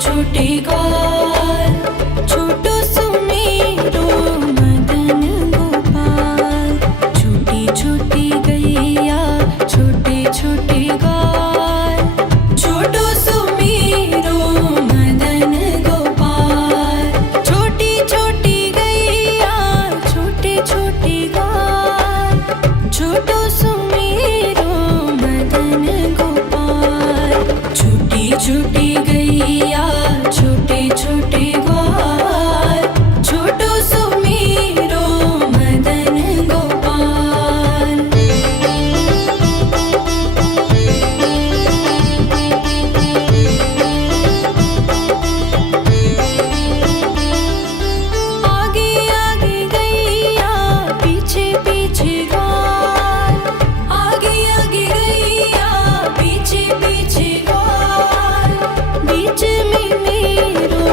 छोटे ग्वाल, छोटो सुमेरो मदन गोपाल। छोटी छोटी गैया छोटे छोटे ग्वाल, छोटो सुमेरो मदन गोपाल। छोटी छोटी गैया छोटे छोटे ग्वाल, छोटो सुमेरो मदन गोपाल। छोटी छोटी गैया छोटे छोटे ग्वाल, छोटो सुमेरो मदन गोपाल। आगे आगे गैया पीछे पीछे ग्वाल, आगे आगे गैया पीछे पीछे ग्वाल। बीच में मेरो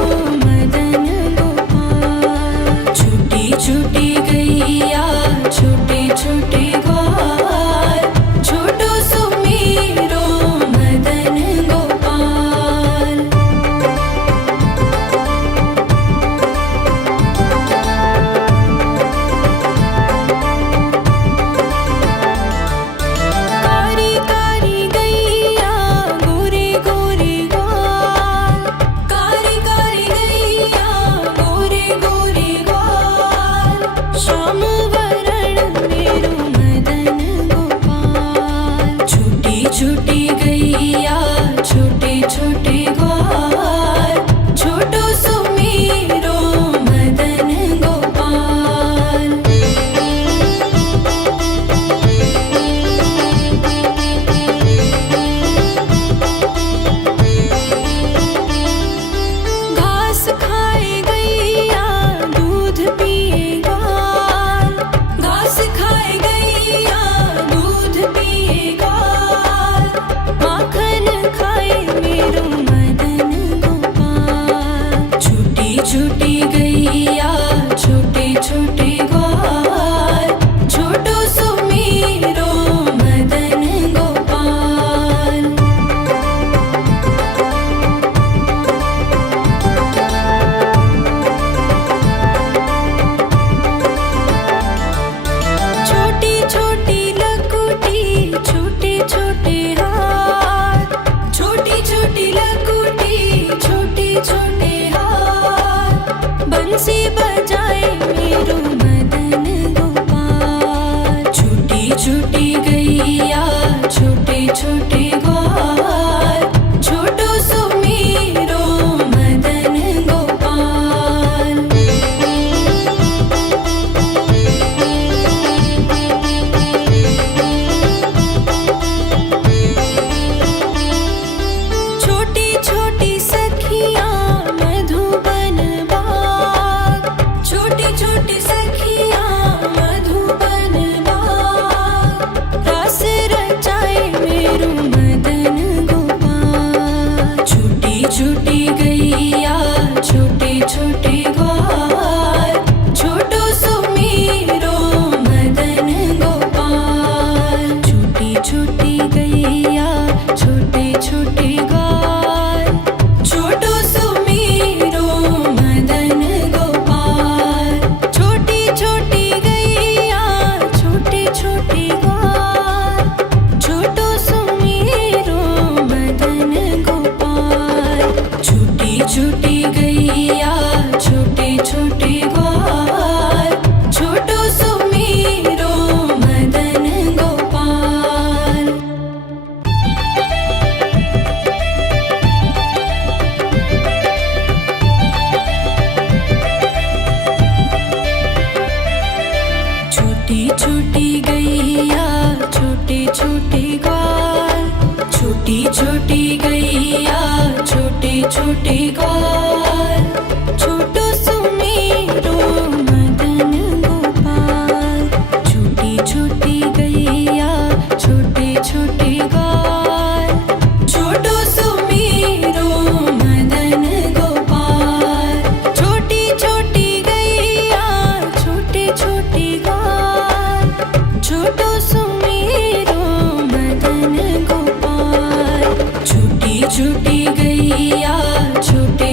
मदन गोपाल। छोटी छोटी गैया छोटे छोटे ग्वाल, छोटो सुमेरो मदन गोपाल। कारी कारी गैया गोरे गोरे ग्वाल, कारी कारी गैया गोरे गोरे ग्वाल। श्याम वरण मेरो मदन गोपाल। छोटी छोटी गैया छोटे छोटे ग्वाल, छोटो सुमेरो मदन गोपाल। घास खाए गैया दूध पिए ग्वाल, घास खाए गैया दूध पिए ग्वाल। माखन खाए मेरो मदन गोपाल। छोटी छोटी गैया छोटे छोटे ग्वाल, छोटो सुमेरो मदन गोपाल। छोटी छोटी लकुटी छोटे छोटे हाथ, छोटी छोटी लकुटी छोटे छोटे हाथ। बंसी बजाए मेरो मदन गोपाल। छोटी छोटी गैया छोटे छोटे ग्वाल, छोटो सुमेरो मदन गोपाल। छोटी छोटी सखियाँ मधुबन बाग, छोटी छोटी सखियाँ मधुबन बाग। रास रचाए मेरो मदन गोपाल। छोटी छोटी गैया छोटे छोटे ग्वाल, छोटो सुमेरो मदन गोपाल। छोटी छोटी गैया छोटे छोटे ग्वाल, छोटो सुमेरो मदन गोपाल। छोटी छोटी गैया छोटे छोटे ग्वाल, छोटो सुमेरो मदन गोपाल। छोटी छोटी गैया छोटे छोटे ग्वाल, छोटो सुमेरो मदन गोपाल। छोटी छोटी गैया छोटे छोटे ग्वाल, छोटी छोटी गैया छोटे छोटे ग्वाल, छोटो सुमेरो मदन गोपाल। छोटी छोटी गैया छोटे छोटे ग्वाल, छोटो सुमेरो मदन गोपाल। छोटी छोटी गैया छोटे छोटे ग्वाल, छोटो सुमेरो मदन गोपाल। छोटी छोटी गैया छोटे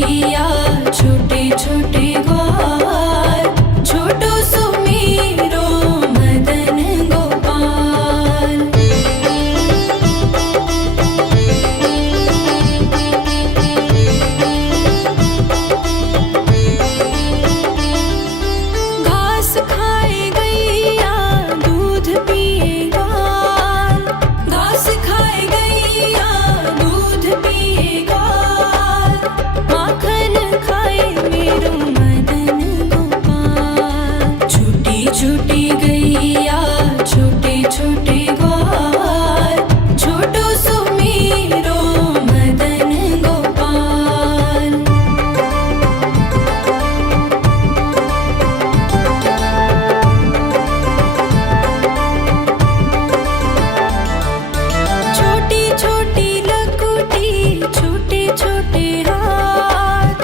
गैया छोटे छोटे ग्वाल छोटो सुमेरो मदन गोपाल। घास खाए गैया दूध पिए ग्वाल घास खाए गैया दूध पिए ग्वाल माखन खाए मेरो मदन गोपाल। छोटी छोटी गैया छोटे छोटे ग्वाल छोटो सुमेरो मदन गोपाल। छोटी छोटी लकुटी छोटे छोटे हाथ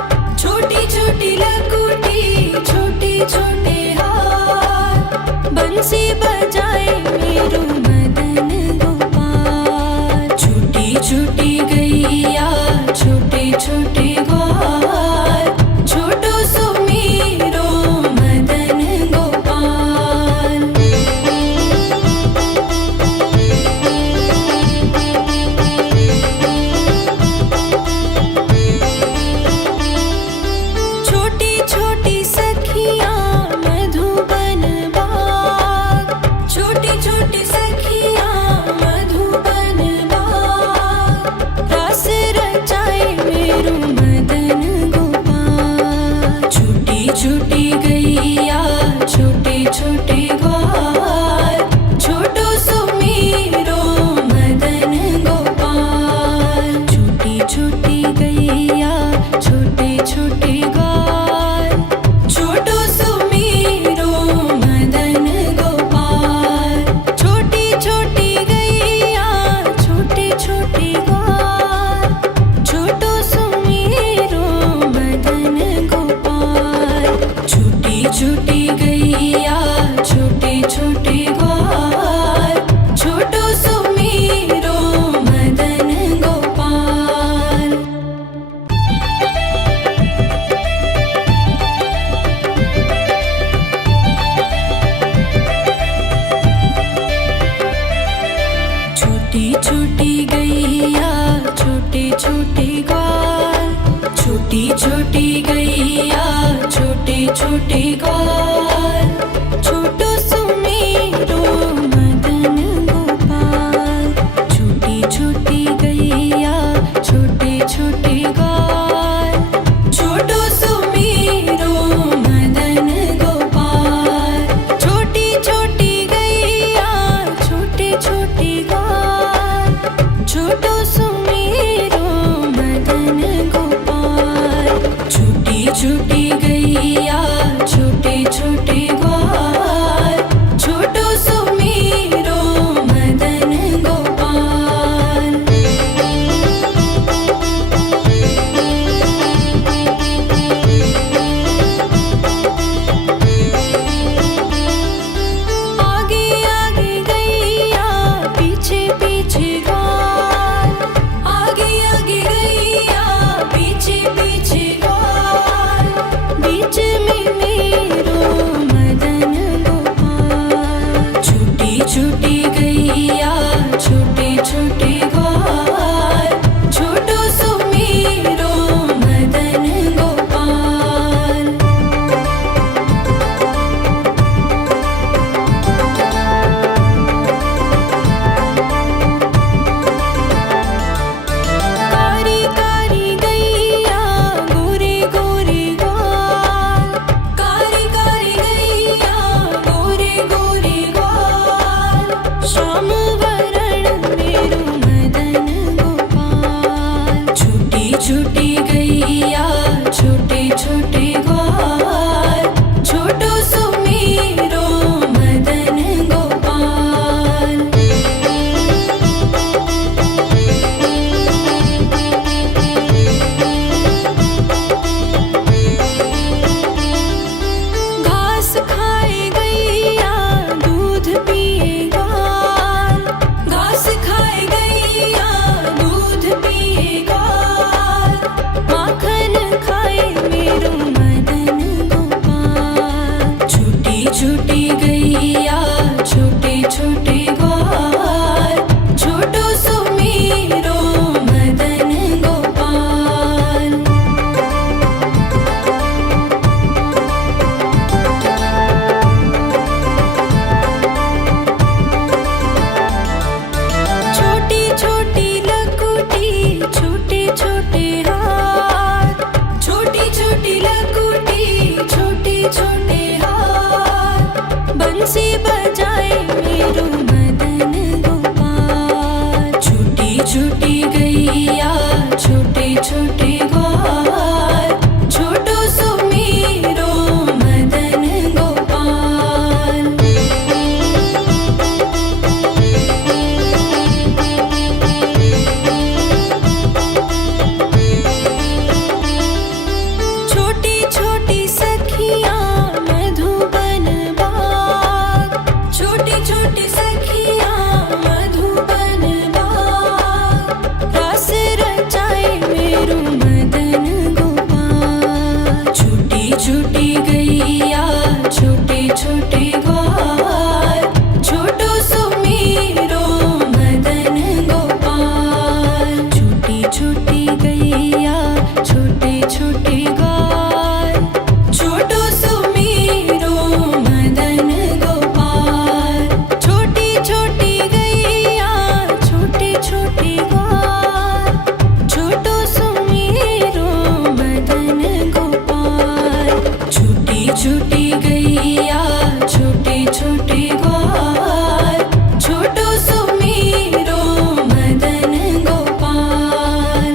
छोटी छोटी लकुटी छोटे छोटे हाथ बंसी बजाए मेरो मदन गोपाल। छोटी छोटी गैया छोटे छोटे ग्वाल छोटो सुमेरो मदन गोपाल। छोटी छोटी सखियाँ मधुबन बाग छोटी छोटी सखियाँ मधुबन बाग रास रचाए मेरो मदन गोपाल। छोटी छोटी गैया छोटे छोटे ग्वाल छोटो सुमेरो मदन गोपाल। छोटी छोटी गैया छोटे छोटे ग्वाल छोटो सुमेरो मदन गोपाल। छोटी छोटी गैया छोटे छोटे ग्वाल छोटो सुमेरो मदन गोपाल। छोटी छोटी गैया छोटे छोटे ग्वाल छोटो सुमेरो मदन गोपाल। छोटी छोटी गैया छोटे छोटे ग्वाल छोटी छोटी गैया छोटे छोटे ग्वाल छोटो सुमेरो मदन गोपाल। छोटी छोटी गैया छोटे छोटे ग्वाल छोटो सुमेरो मदन गोपाल। छोटी छोटी गैया छोटे छोटे ग्वाल छोटो सुमेरो मदन गोपाल। छोटी लकुटी छोटे छोटे हाथ बंसी बजाए मेरो मदन गोपाल। छोटी छोटी गैया छोटे छोटे ग्वाल छोटो सो मेरो मदन गोपाल। छोटी छोटी सखियाँ मधुबन बाग छोटी छोटी सखियाँ मधुबन बाग रस रचाए मेरो मदन गोपाल। छोटी छोटी गैया छोटे छोटे ग्वाल छोटो सो मेरो मदन गोपाल। छोटी छोटी गैया छोटे छोटे ग्वाल छोटो सो मेरो मदन गोपाल। छोटी छोटी गैया छोटे छोटे ग्वाल छोटो सो मेरो मदन गोपाल। छोटी छोटी गैया छोटे छोटे ग्वाल छोटो सो मेरो मदन गोपाल।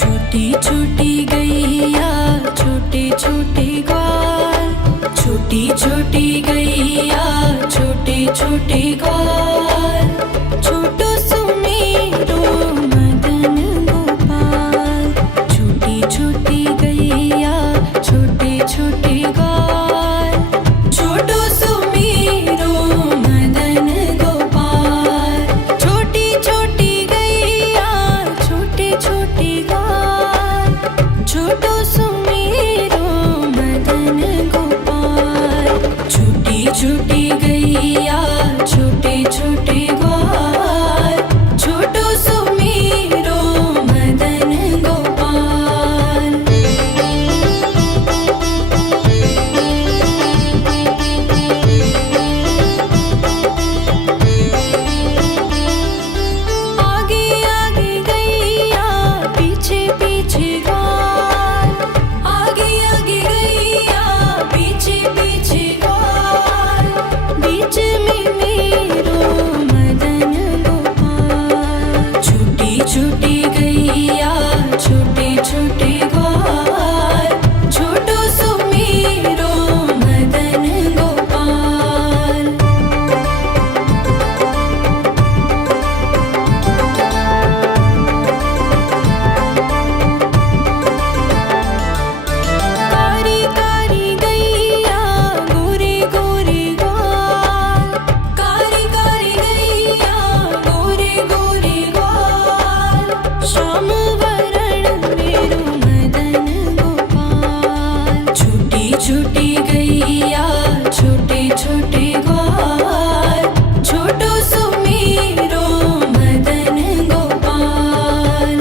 छोटी छोटी गैया छोटे छोटे ग्वाल छोटी छोटी गैया छोटे छोटे ग्वाल छोटो सो मेरो मदन गोपाल। छोटी छोटी गैया छोटे छोटे ग्वाल छोटो सो मेरो मदन गोपाल। छोटी छोटी गैया छोटे छोटे ग्वाल छोटो सो मेरो मदन गोपाल। छोटी छोटी गैया छोटे छोटे ग्वाल छोटो सो मेरो मदन गोपाल। आगे आगे गैया पीछे पीछे ग्वाल आगे आगे गैया पीछे पीछे ग्वाल बीच में मेरो मदन गोपाल। छोटी छोटी गैया छोटे छोटे ग्वाल छोटो सो मेरो मदन गोपाल। कारी कारी गैया गोरे गोरे ग्वाल कारी कारी गैया गोरे गोरे ग्वाल श्याम वरण मेरो मदन गोपाल। छोटी छोटी गैया छोटे छोटे ग्वाल छोटो सो मेरो मदन गोपाल।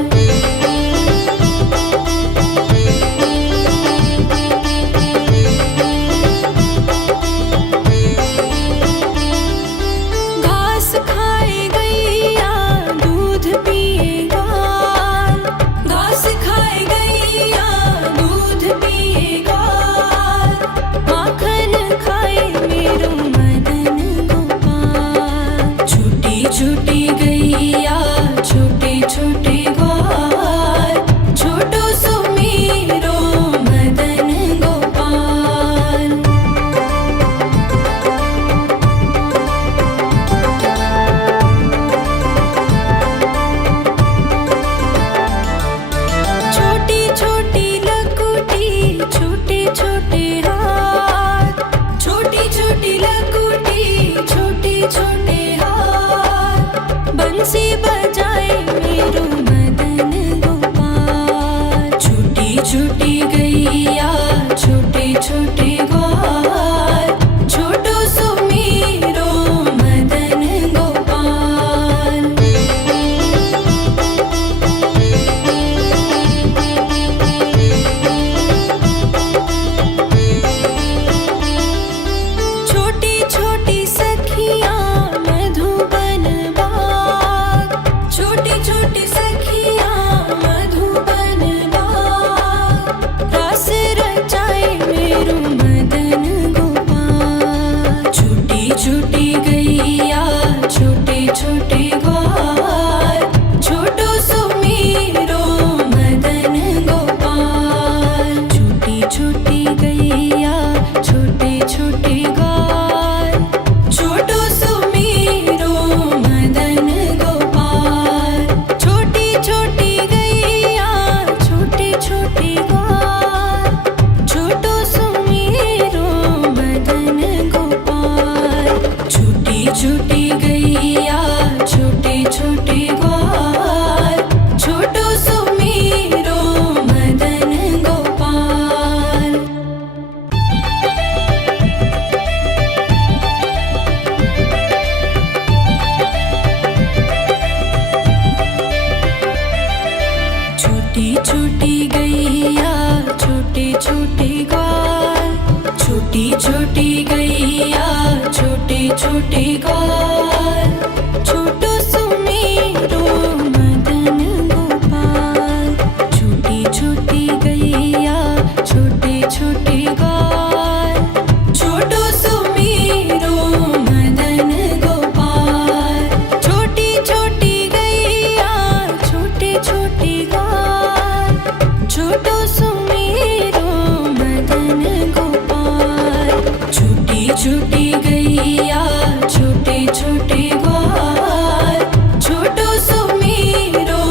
घास खाए गैया दूध पिए ग्वाल घास खाए गैया दूध पिए ग्वाल माखन खाए मेरो मदन गोपाल। छोटी छोटी गैया छोटे छोटे ग्वाल छोटो सो मेरो मदन गोपाल। छोटी छोटी लकुटी छोटे छोटे हाथ छोटी छोटी लकुटी छोटे छोटे हाथ बंसी बजाए मेरो मदन गोपाल। छोटी छोटी गैया छोटे छोटे ग्वाल छोटो सो मेरो मदन गोपाल। छोटी छोटे ग्वाल, छोटो सुमेरो मदन गोपाल। छोटी छोटी गैया छोटे छोटे ग्वाल, छोटो सुमेरो मदन गोपाल। छोटी छोटी गैया छोटे छोटे ग्वाल, छोटो सुमेरो मदन गोपाल। छोटी छोटी गैया छोटे छोटे ग्वाल, छोटो सुमेरो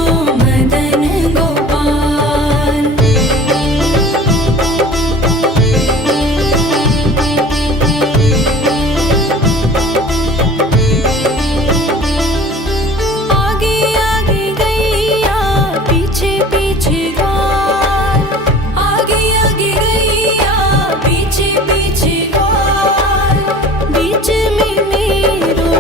मदन गोपाल। आगे आगे गैया पीछे पीछे ग्वाल, आगे आगे गैया पीछे पीछे ग्वाल। बीच में मेरो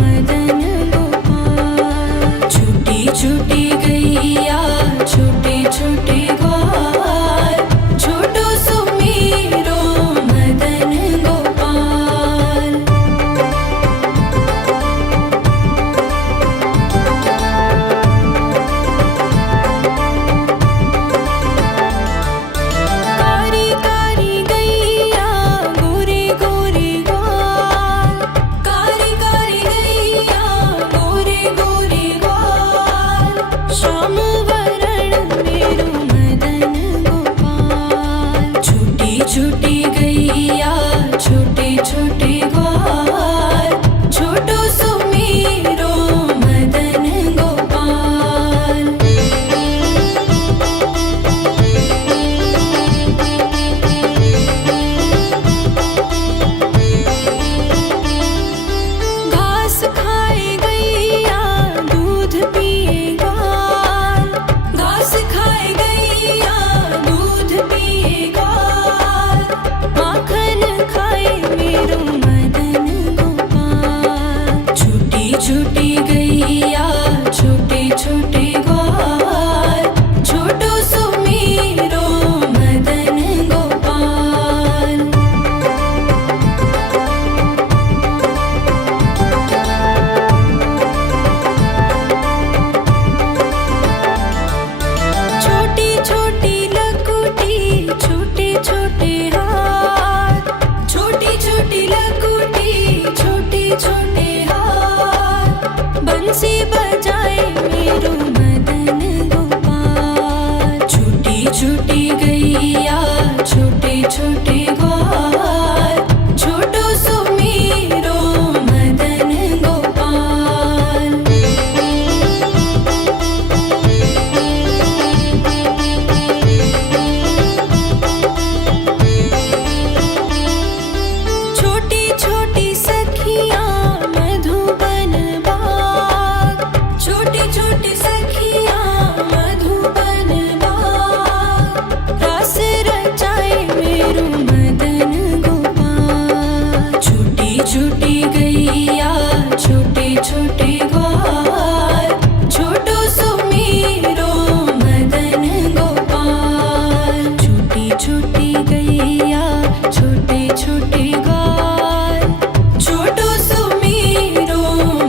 मदन गोपाल। छोटी छोटी गैया छोटे छोटे ग्वाल, छोटो सुमेरो मदन गोपाल। कारी कारी गैया गोरे गोरे ग्वाल, कारी कारी गैया गोरे गोरे ग्वाल। श्याम वरण मेरो मदन गोपाल। छोटी छोटी गैया छोटे छोटे ग्वाल, छोटो सुमेरो मदन गोपाल। घास खाए गैया दूध पिए ग्वाल, घास खाए गैया दूध पिए ग्वाल। माखन खाए मेरो मदन गोपाल। छोटी छोटी गैया छोटे छोटे ग्वाल, छोटो सुमेरो मदन गोपाल। छोटी छोटी लकुटी छोटे छोटे हाथ, छोटी छोटी लकुटी छोटे छोटे हाथ। बंसी बजाए मेरो मदन गोपाल। छोटी छोटी गैया छोटे छोटे ग्वाल, छोटो सुमेरो मदन गोपाल। छोटी छोटी सखियाँ मधुबन बाग, छोटी छोटी सखियाँ मधुबन बाग। रास रचाए मेरो मदन गोपाल। छोटी छोटी गैया छोटे छोटे ग्वाल, छोटो सुमेरो मदन गोपाल। छोटी छोटी गैया छोटे छोटे ग्वाल, छोटो सुमेरो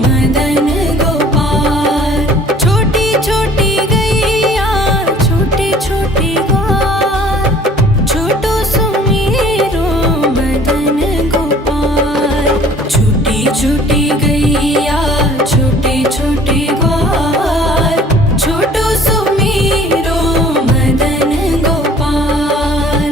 मदन गोपाल। छोटी छोटी गैया छोटे छोटे ग्वाल, छोटो सुमेरो मदन गोपाल। छोटी छोटी गैया छोटे छोटे ग्वाल, छोटो सुमेरो मदन गोपाल।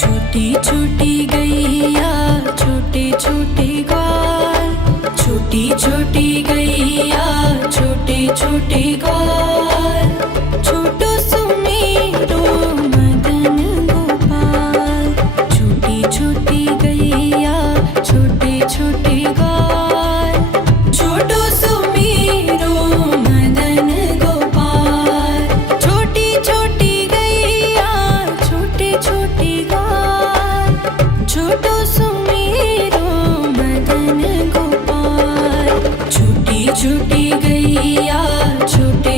छोटी छोटी गैया छोटे छोटे ग्वाल, छोटी छोटी गैया छोटे छोटे ग्वाल। छोटो सुमेरो मदन गोपाल। छोटी छोटी गैया छोटे छोटे ग्वाल, छोटो सुमेरो मदन गोपाल। छोटी छोटी गैया छोटे छोटे ग्वाल, छोटो सुमेरो मदन गोपाल। छोटी छोटी गैया छोटे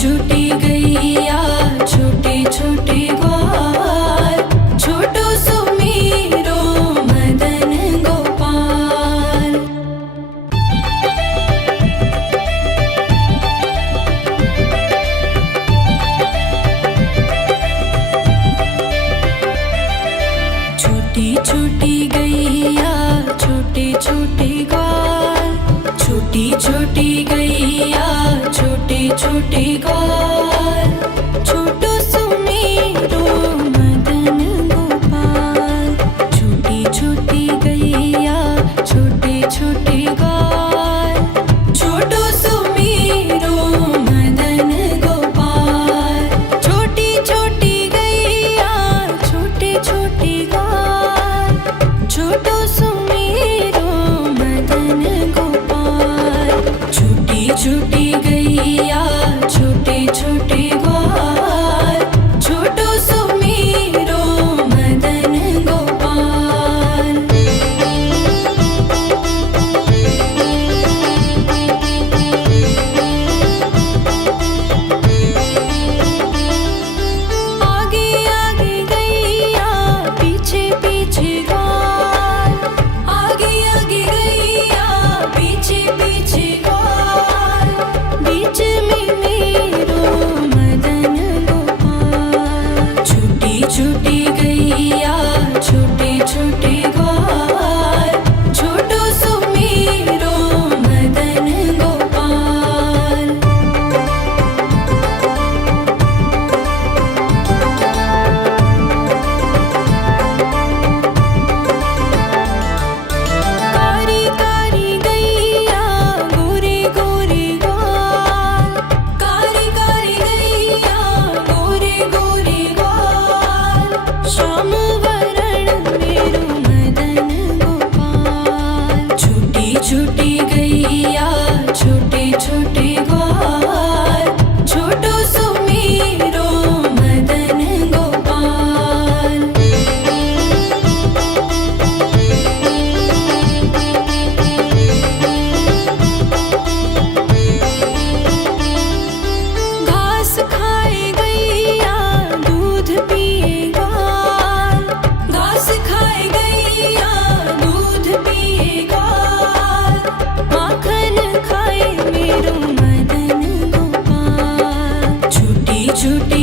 छोटी गैया छोटे छोटे ग्वाल, छोटो सुमीरो मदन गोपाल। छोटी छोटी गैया छोटे छोटे ग्वाल, छोटी छोटी गैया छोटे छोटे ग्वाल, छोटो सुमीरो मदन गोपाल। छोटी छोटी गैया छोटे छोटे ग्वाल, छोटो सुमीरो मदन गोपाल। छोटी छोटी गैया छोटे छोटे ग्वाल, छोटो सुमीरो मदन गोपाल। छोटी छोटी गैया छोटे छोटे ग्वाल, छोटो सुमीरो मदन गोपाल। आगे आगे गैया पीछे पीछे ग्वाल, आगे आगे गैया पीछे पीछे ग्वाल, बीच में मेरो मदन गोपाल। छोटी छोटी गैया छोटे छोटे ग्वाल, छोटो सुमीरो मदन गोपाल। कारी कारी गैया गोरे गोरे ग्वाल, कारी कारी गैया गोरे गोरे ग्वाल, श्याम वरण मेरो मदन गोपाल। छोटी छोटी गैया छोटे छोटे ग्वाल, छोटो सुमीरो मदन गोपाल। घास खाए गैया दूध पिए ग्वाल, घास खाए गैया दूध पिए ग्वाल, माखन खाए मेरो मदन गोपाल। छोटी छोटी